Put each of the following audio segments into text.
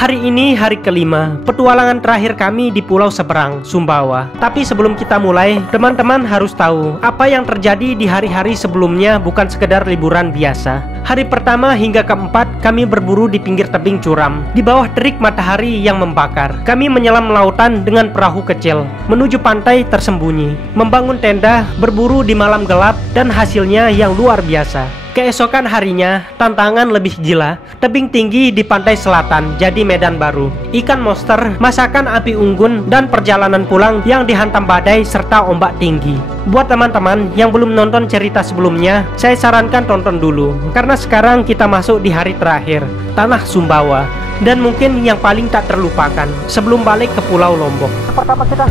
Hari ini hari kelima, petualangan terakhir kami di Pulau Seberang, Sumbawa. Tapi sebelum kita mulai, teman-teman harus tahu apa yang terjadi di hari-hari sebelumnya bukan sekedar liburan biasa. Hari pertama hingga keempat kami berburu di pinggir tebing curam, di bawah terik matahari yang membakar. Kami menyelam lautan dengan perahu kecil, menuju pantai tersembunyi, membangun tenda, berburu di malam gelap, dan hasilnya yang luar biasa. Keesokan harinya, tantangan lebih gila. Tebing tinggi di pantai selatan jadi medan baru. Ikan monster, masakan api unggun, dan perjalanan pulang yang dihantam badai serta ombak tinggi. Buat teman-teman yang belum nonton cerita sebelumnya, saya sarankan tonton dulu. Karena sekarang kita masuk di hari terakhir, Tanah Sumbawa. Dan mungkin yang paling tak terlupakan sebelum balik ke Pulau Lombok. Pertama kita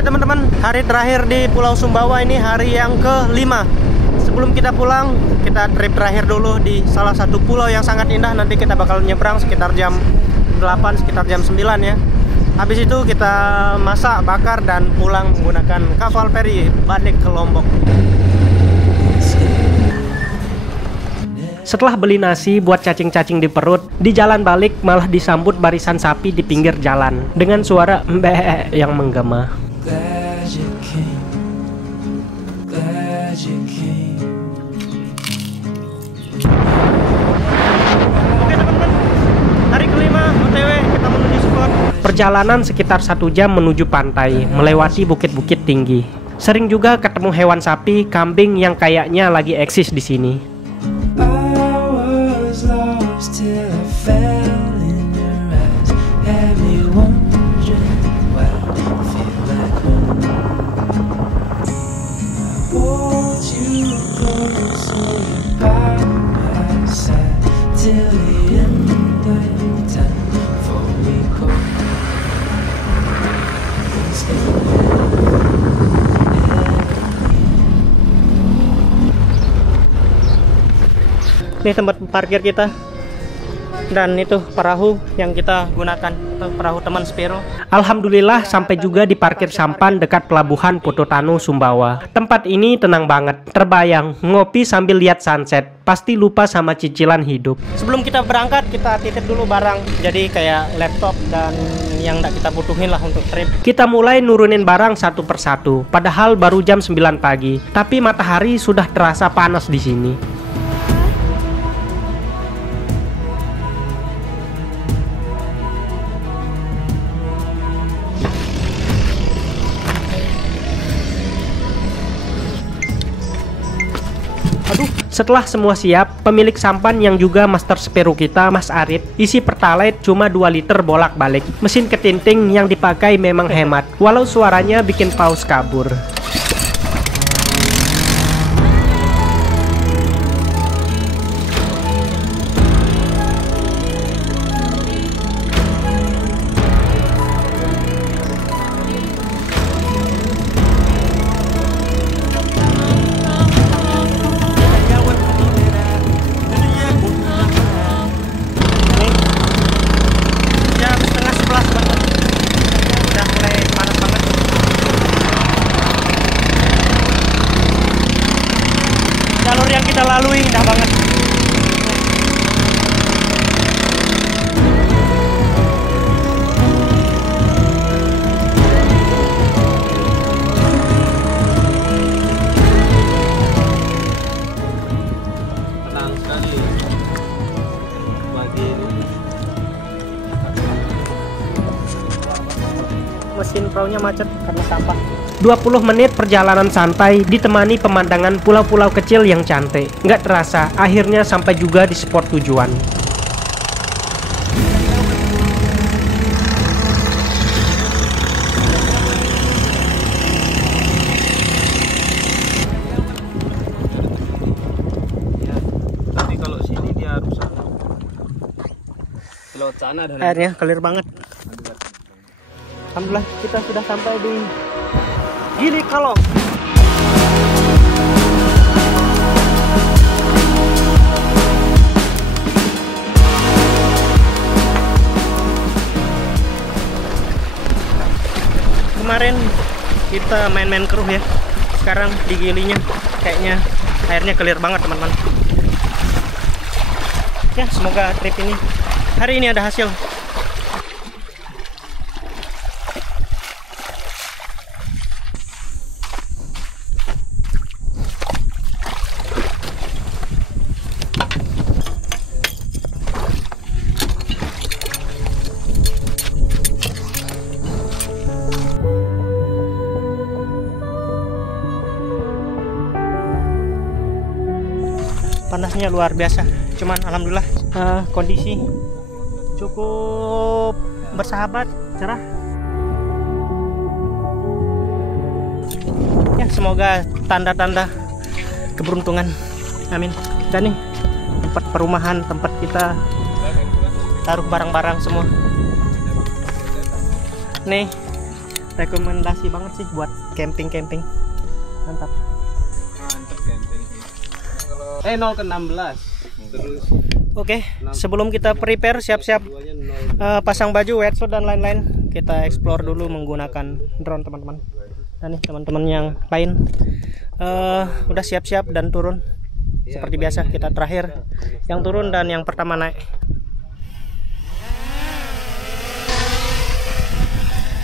teman-teman, hari terakhir di Pulau Sumbawa ini hari yang ke-5. Sebelum kita pulang, kita trip terakhir dulu di salah satu pulau yang sangat indah. Nanti kita bakal nyebrang sekitar jam 8, sekitar jam 9 ya. Habis itu kita masak, bakar, dan pulang menggunakan kapal feri balik ke Lombok. Setelah beli nasi buat cacing-cacing di perut, di jalan balik malah disambut barisan sapi di pinggir jalan dengan suara mbek yang menggema. Oke teman-teman, hari kelima OTW kita menuju spot. Perjalanan sekitar 1 jam menuju pantai, melewati bukit-bukit tinggi. Sering juga ketemu hewan sapi, kambing yang kayaknya lagi eksis di sini. Ini tempat parkir kita, dan itu perahu yang kita gunakan, perahu teman Spiro. Alhamdulillah sampai juga di parkir sampan dekat pelabuhan Pototano, Sumbawa. Tempat ini tenang banget, terbayang ngopi sambil lihat sunset, pasti lupa sama cicilan hidup. Sebelum kita berangkat, kita titip dulu barang, jadi kayak laptop dan yang nggak kita butuhin lah untuk trip. Kita mulai nurunin barang satu persatu, padahal baru jam 9 pagi, tapi matahari sudah terasa panas di sini. Setelah semua siap, pemilik sampan yang juga master Spiro kita, Mas Arit, isi pertalite cuma 2 liter bolak-balik. Mesin ketinting yang dipakai memang hemat, walau suaranya bikin paus kabur. Jalur yang kita lalui indah banget. Tenang sekali. Mesin perahunya macet karena sampah. 20 menit perjalanan santai ditemani pemandangan pulau-pulau kecil yang cantik. Nggak terasa, akhirnya sampai juga di spot tujuan. Airnya clear banget. Alhamdulillah kita sudah sampai di Gili Kalong. Kemarin kita main-main keruh ya. Sekarang di Gilinya kayaknya airnya clear banget teman-teman. Ya semoga trip ini hari ini ada hasil. Panasnya luar biasa, cuman alhamdulillah kondisi cukup bersahabat, cerah. Ya semoga tanda-tanda keberuntungan, amin. Dan nih tempat perumahan, tempat kita taruh barang-barang semua. Nih rekomendasi banget sih buat camping-camping, mantap. 0 ke 16 terus. Oke, sebelum kita prepare siap-siap pasang baju, wetsuit dan lain-lain, kita explore dulu menggunakan drone teman-teman. Dan nih teman-teman yang lain udah siap-siap dan turun. Seperti biasa kita terakhir yang turun dan yang pertama naik.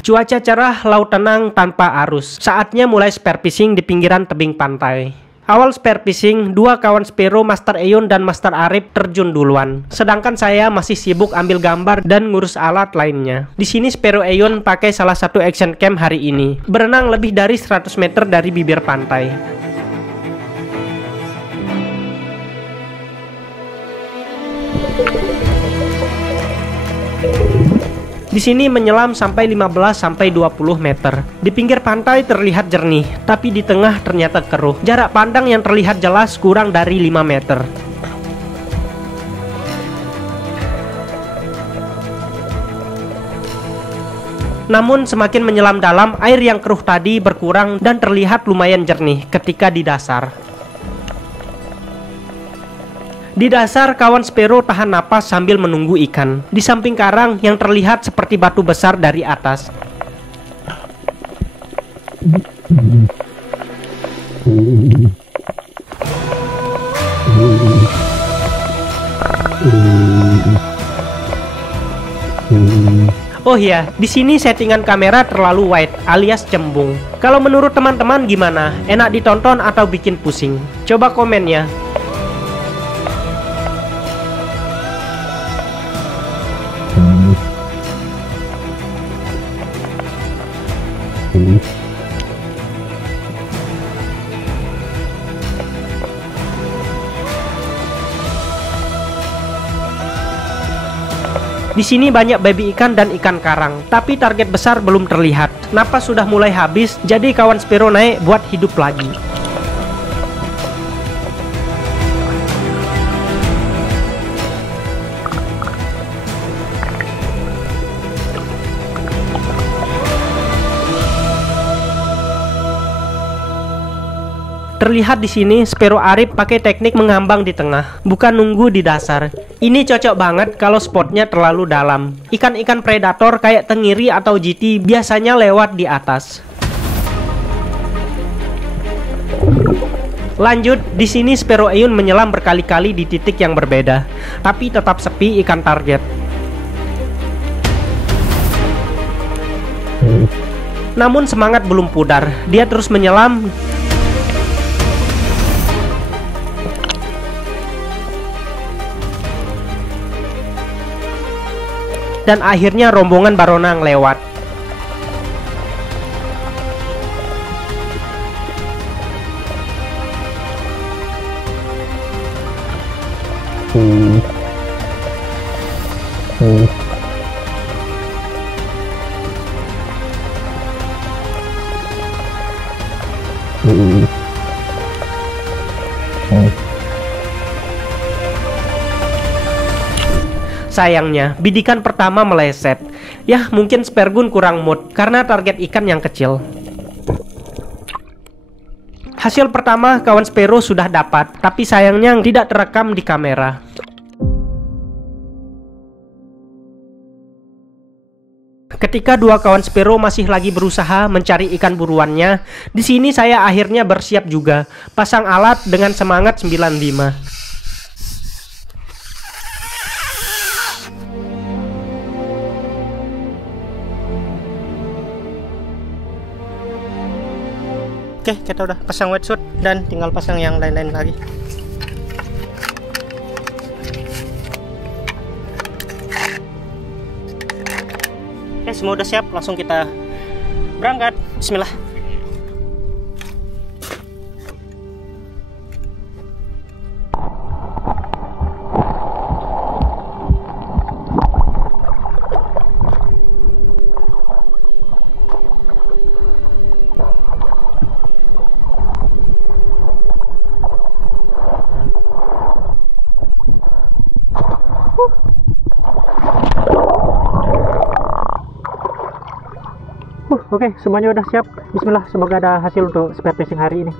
Cuaca cerah, laut tenang tanpa arus. Saatnya mulai spear fishing di pinggiran tebing pantai. Awal spear fishing, dua kawan Spero, Master Eon dan Master Arif terjun duluan. Sedangkan saya masih sibuk ambil gambar dan ngurus alat lainnya. Di sini Spero Eon pakai salah satu action cam hari ini. Berenang lebih dari 100 meter dari bibir pantai. Di sini menyelam sampai 15-20 meter. Di pinggir pantai terlihat jernih, tapi di tengah ternyata keruh. Jarak pandang yang terlihat jelas kurang dari 5 meter. Namun semakin menyelam dalam, air yang keruh tadi berkurang dan terlihat lumayan jernih ketika di dasar. Di dasar, kawan Spero tahan napas sambil menunggu ikan. Di samping karang yang terlihat seperti batu besar dari atas. Oh iya, di sini settingan kamera terlalu wide alias cembung. Kalau menurut teman-teman gimana? Enak ditonton atau bikin pusing? Coba komen ya. Di sini banyak baby ikan dan ikan karang, tapi target besar belum terlihat. Napas sudah mulai habis, jadi kawan Spero naik buat hidup lagi. Terlihat di sini Spero Arif pakai teknik mengambang di tengah, bukan nunggu di dasar. Ini cocok banget kalau spotnya terlalu dalam. Ikan-ikan predator kayak tenggiri atau GT biasanya lewat di atas. Lanjut, di sini Spero Eon menyelam berkali-kali di titik yang berbeda, tapi tetap sepi ikan target. Namun semangat belum pudar, dia terus menyelam. Dan akhirnya rombongan baronang lewat. sayangnya bidikan pertama meleset. Ya mungkin Spergun kurang mood karena target ikan yang kecil. Hasil pertama kawan Spero sudah dapat, tapi sayangnya tidak terekam di kamera. Ketika dua kawan Spero masih lagi berusaha mencari ikan buruannya, di sini saya akhirnya bersiap juga, pasang alat dengan semangat 95. Oke, kita udah pasang wetsuit dan tinggal pasang yang lain-lain lagi. Oke, semua udah siap, langsung kita berangkat. Bismillah. Oke, semuanya udah siap. Bismillah, semoga ada hasil untuk spare fishing hari ini.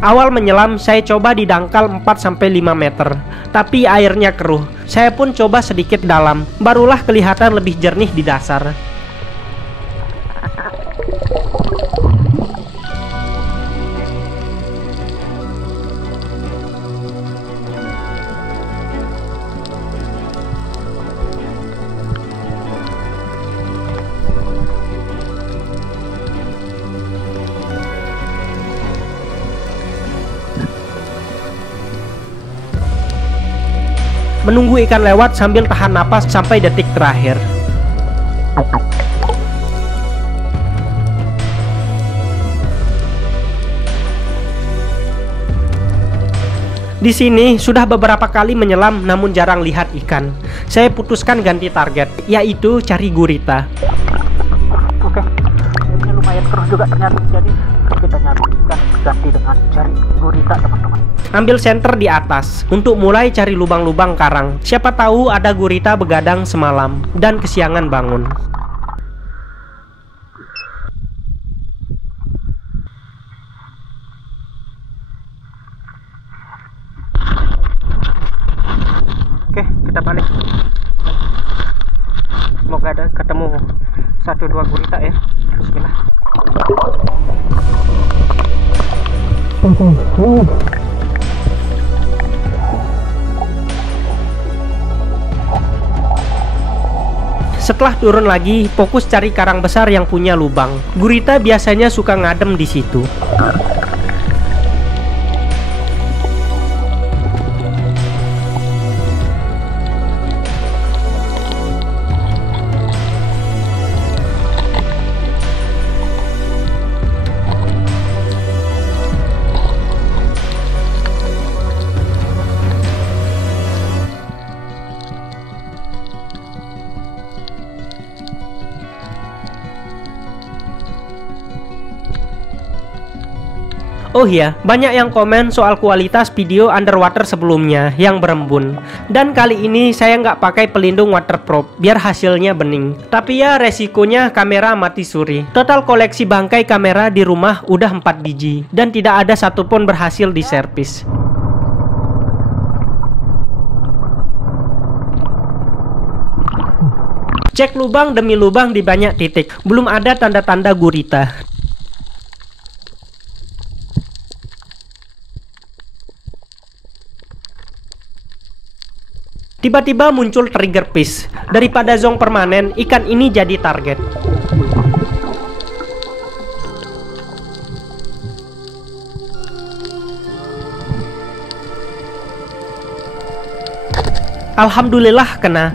Awal menyelam saya coba di dangkal 4-5 meter, tapi airnya keruh. Saya pun coba sedikit dalam, barulah kelihatan lebih jernih di dasar. Menunggu ikan lewat sambil tahan napas sampai detik terakhir. Di sini sudah beberapa kali menyelam namun jarang lihat ikan. Saya putuskan ganti target, yaitu cari gurita. Oke, ini lumayan keruh juga ternyata, jadi kita nyari ikan ganti dengan cari gurita, teman-teman. Ambil senter di atas untuk mulai cari lubang-lubang karang. Siapa tahu ada gurita begadang semalam dan kesiangan bangun. Oke, kita balik. Semoga ada ketemu 1-2 gurita ya. Bismillah. Setelah turun lagi, fokus cari karang besar yang punya lubang. Gurita biasanya suka ngadem di situ. Oh iya, banyak yang komen soal kualitas video underwater sebelumnya yang berembun. Dan kali ini saya nggak pakai pelindung waterproof biar hasilnya bening. Tapi ya resikonya kamera mati suri. Total koleksi bangkai kamera di rumah udah 4 biji dan tidak ada satupun berhasil diservis. Cek lubang demi lubang di banyak titik, belum ada tanda-tanda gurita. Tiba-tiba muncul trigger fish. Daripada zong permanen, ikan ini jadi target. Alhamdulillah kena.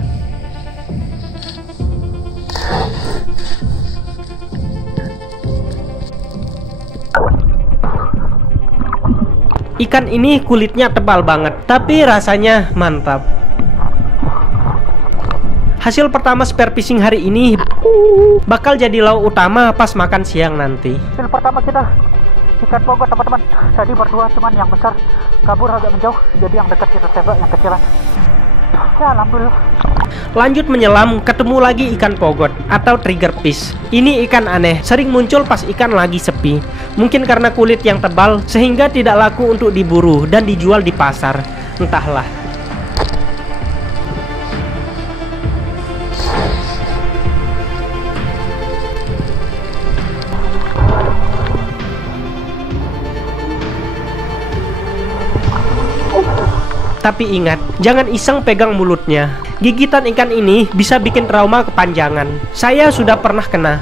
Ikan ini kulitnya tebal banget, tapi rasanya mantap. Hasil pertama spare fishing hari ini bakal jadi lauk utama pas makan siang nanti. Hasil pertama kita ikan pogot teman-teman. Tadi berdua, cuman yang besar kabur agak menjauh, jadi yang dekat kita tembak, yang kecilan. Ya alhamdulillah. Lanjut menyelam, ketemu lagi ikan pogot atau trigger fish. Ini ikan aneh, sering muncul pas ikan lagi sepi. Mungkin karena kulit yang tebal sehingga tidak laku untuk diburu dan dijual di pasar. Entahlah. Tapi ingat, jangan iseng pegang mulutnya. Gigitan ikan ini bisa bikin trauma kepanjangan. Saya sudah pernah kena.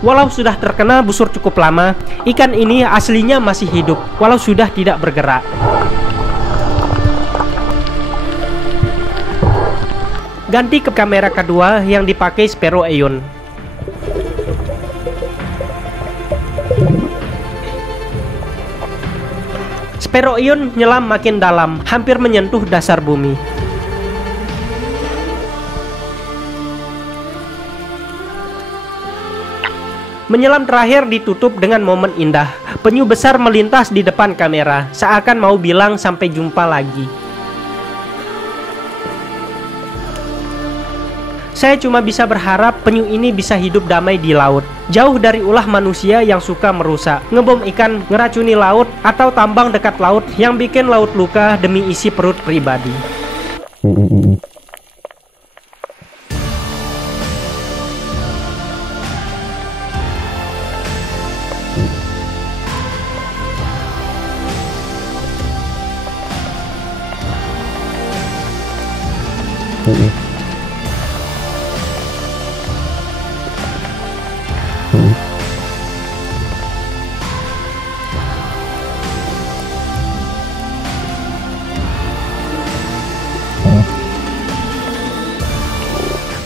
Walau sudah terkena busur cukup lama, ikan ini aslinya masih hidup, walau sudah tidak bergerak. Ganti ke kamera kedua yang dipakai Sparrow Eon. Sparrow Eon nyelam makin dalam, hampir menyentuh dasar bumi. Menyelam terakhir ditutup dengan momen indah. Penyu besar melintas di depan kamera, seakan mau bilang sampai jumpa lagi. Saya cuma bisa berharap penyu ini bisa hidup damai di laut, jauh dari ulah manusia yang suka merusak, ngebom ikan, ngeracuni laut, atau tambang dekat laut yang bikin laut luka demi isi perut pribadi.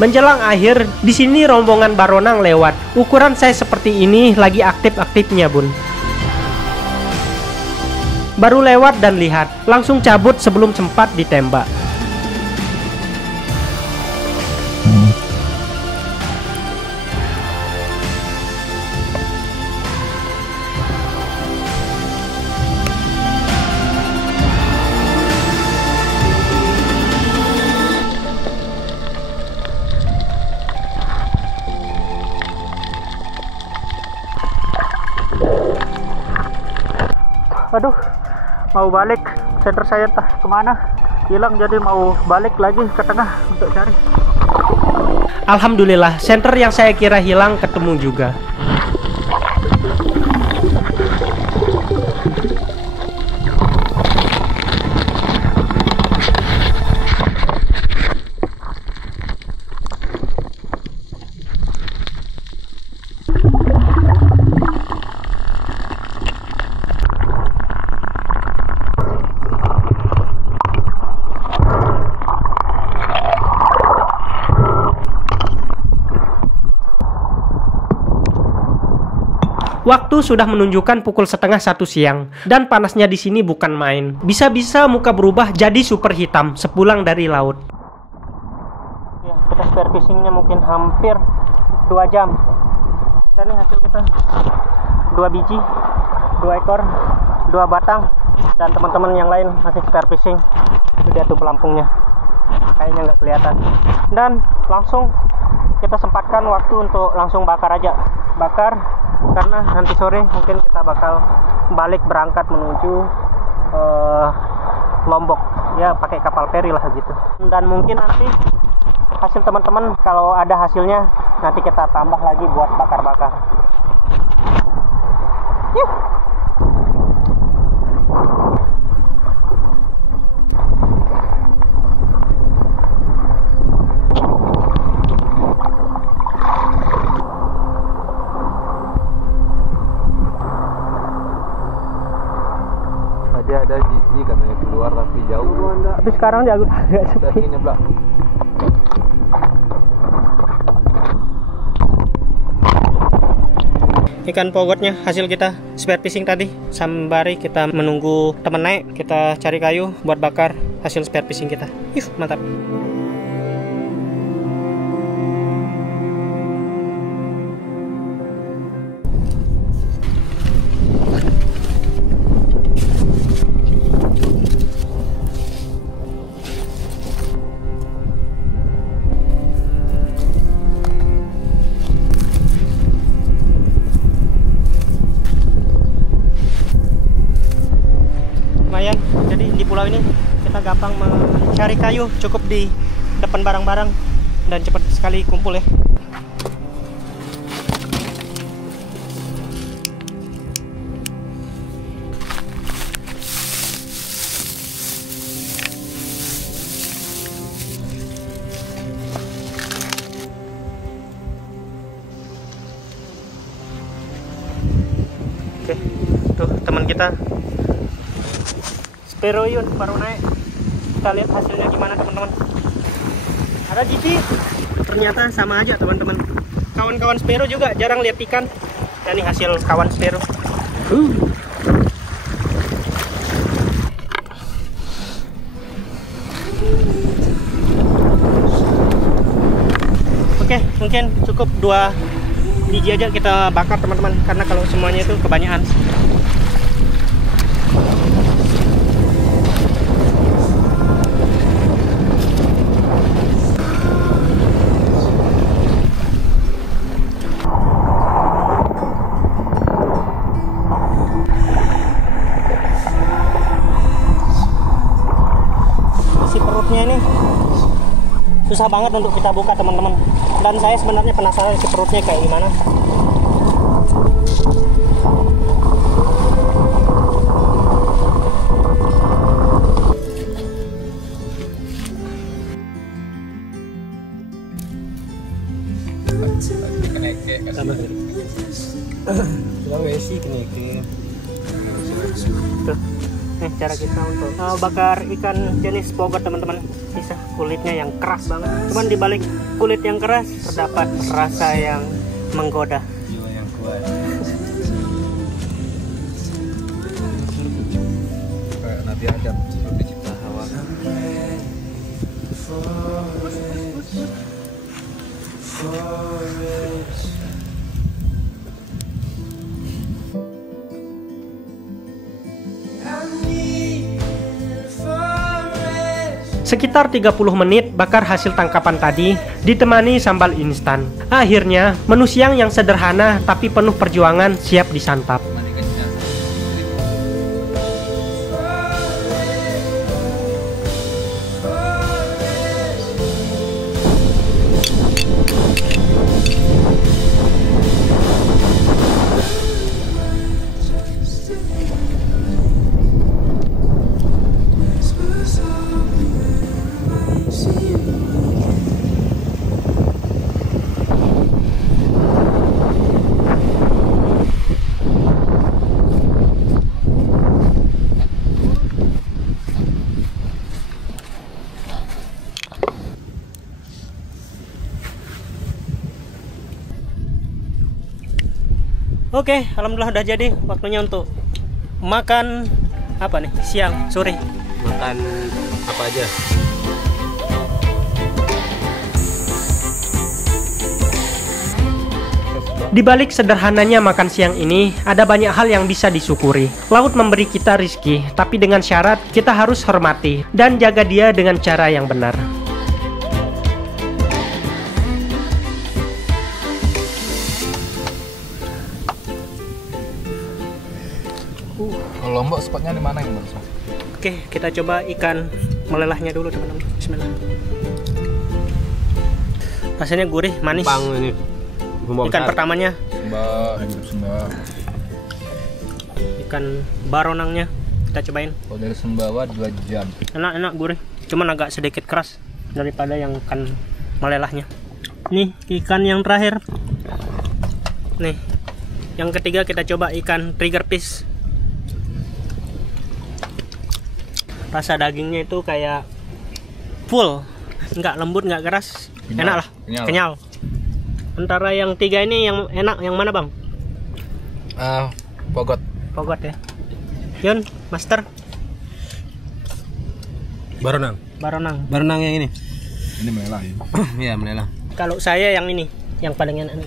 Menjelang akhir, di sini rombongan baronang lewat. Ukuran saya seperti ini lagi aktif-aktifnya, Bun. Baru lewat dan lihat, langsung cabut sebelum sempat ditembak. Aduh, mau balik. Center saya entah kemana, hilang, jadi mau balik lagi ke tengah untuk cari. Alhamdulillah, center yang saya kira hilang ketemu juga. Waktu sudah menunjukkan pukul 12:30 siang, dan panasnya di sini bukan main. Bisa-bisa muka berubah jadi super hitam sepulang dari laut. Ya, kita spare fishingnya mungkin hampir 2 jam. Dan ini hasil kita 2 biji, 2 ekor, 2 batang, dan teman-teman yang lain masih spare fishing. Lihat tuh pelampungnya, kayaknya nggak kelihatan. Dan langsung kita sempatkan waktu untuk langsung bakar aja. Bakar karena nanti sore mungkin kita bakal balik berangkat menuju Lombok, ya pakai kapal feri lah gitu. Dan mungkin nanti hasil teman-teman kalau ada hasilnya nanti kita tambah lagi buat bakar-bakar. Ada Gigi katanya keluar tapi jauh. Tapi sekarang dia agak sepi. Nyeblak. Ikan pogotnya hasil kita spare fishing tadi. Sembari kita menunggu teman naik, kita cari kayu buat bakar hasil spare fishing kita. Mantap. pulau ini kita gampang mencari kayu, cukup di depan barang-barang dan cepat sekali kumpul ya. Oke, tuh teman kita Spero Yun baru naik. Kita lihat hasilnya gimana teman-teman. Ada Gigi, ternyata sama aja teman-teman. Kawan-kawan Spero juga jarang lihat ikan. Dan ini hasil kawan Spero. Oke, mungkin cukup 2 biji aja kita bakar teman-teman, karena kalau semuanya itu kebanyakan. Isi perutnya ini susah banget untuk kita buka teman-teman, dan saya sebenarnya penasaran isi perutnya kayak gimana. Tuh, nih cara kita untuk bakar ikan jenis pogot teman-teman. Bisa kulitnya yang keras banget, cuman di balik kulit yang keras terdapat rasa yang menggoda. Jiwa yang kuat. Kayak Nabi Adam seperti cipta Hawa. Sekitar 30 menit bakar hasil tangkapan tadi, ditemani sambal instan. Akhirnya, menu siang yang sederhana tapi penuh perjuangan siap disantap. Oke, alhamdulillah udah jadi. Waktunya untuk makan apa nih? Siang, sore. Makan apa aja? Di balik sederhananya makan siang ini, ada banyak hal yang bisa disyukuri. Laut memberi kita rizki, tapi dengan syarat kita harus hormati dan jaga dia dengan cara yang benar. Kalau Lombok spotnya di mana yang bagus? Oke, kita coba ikan melelahnya dulu teman-teman. Bismillah. Rasanya gurih, manis. Pang ini. Ikan pertamanya. Sumba. Ikan baronangnya kita cobain. Kalau dari Sumbawa 2 jam. Enak, gurih. Cuman agak sedikit keras daripada yang ikan melelahnya. Nih, ikan yang terakhir. Nih, yang ketiga kita coba ikan trigger fish. Rasa dagingnya itu kayak full, nggak lembut, nggak keras, enak lah, kenyal. Antara yang 3 ini yang enak yang mana bang? Pogot ya. Yun, master. Baronang yang ini. Ini melelah ya. Iya melelah. Kalau saya yang ini, yang paling enak.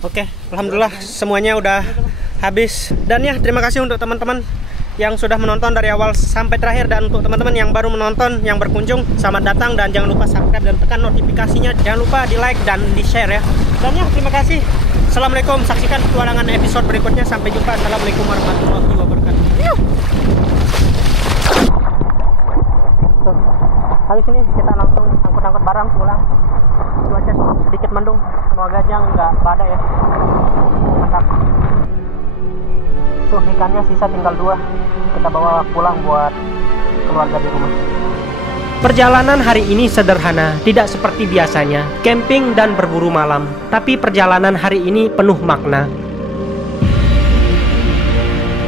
Oke, alhamdulillah semuanya udah habis. Dan ya, terima kasih untuk teman-teman yang sudah menonton dari awal sampai terakhir, dan untuk teman-teman yang baru menonton, yang berkunjung, selamat datang, dan jangan lupa subscribe dan tekan notifikasinya. Jangan lupa di like dan di share ya. Dan ya, terima kasih. Assalamualaikum, saksikan petualangan episode berikutnya. Sampai jumpa. Assalamualaikum warahmatullahi wabarakatuh. Habis ini kita langsung angkut-angkut barang pulang. Cuaca sedikit mendung, semoga aja nggak badai ya. Mantap. Tuh ikannya sisa tinggal 2, kita bawa pulang buat keluarga di rumah. Perjalanan hari ini sederhana, tidak seperti biasanya, camping dan berburu malam. Tapi perjalanan hari ini penuh makna.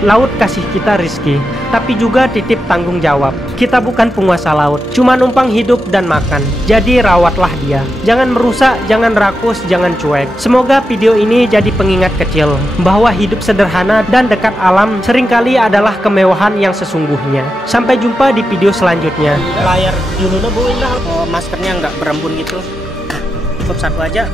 Laut kasih kita rizki, tapi juga titip tanggung jawab. Kita bukan penguasa laut, cuma numpang hidup dan makan. Jadi rawatlah dia. Jangan merusak, jangan rakus, jangan cuek. Semoga video ini jadi pengingat kecil bahwa hidup sederhana dan dekat alam seringkali adalah kemewahan yang sesungguhnya. Sampai jumpa di video selanjutnya. Layar dulu bu, maskernya nggak berembun gitu. Cukup satu aja.